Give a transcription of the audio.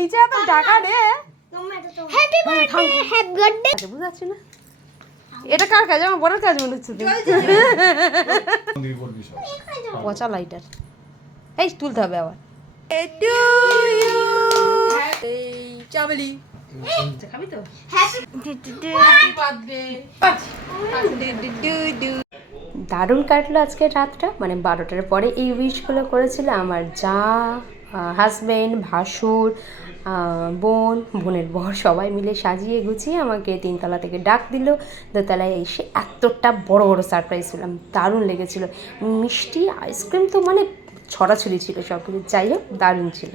নিচে এত টাকা রে। হ্যাপি বার্থডে হ্যাপি বার্থডে আচ্ছা বুঝাচ্ছি না এটা কার কাজ? আমার বড় কাজ মনে হচ্ছে তো। পচা লাইটার এই তুলতে হবে আবার। চাবলি খাবি তো? দারুণ কাটলো আজকের রাতটা, মানে 12টার পরে এই উইশগুলো করেছিল আমার যা, হাজব্যান্ড, ভাসুর, বোনের বর সবাই মিলে সাজিয়ে গুছিয়ে আমাকে 3তলা থেকে ডাক দিল। 2তলায় এসে এতটা বড় বড় সারপ্রাইজ হলাম, দারুণ লেগেছিলো। মিষ্টি আইসক্রিম তো মানে ছড়াছড়ি ছিল সব কিছু, যাই হোক দারুণ ছিল।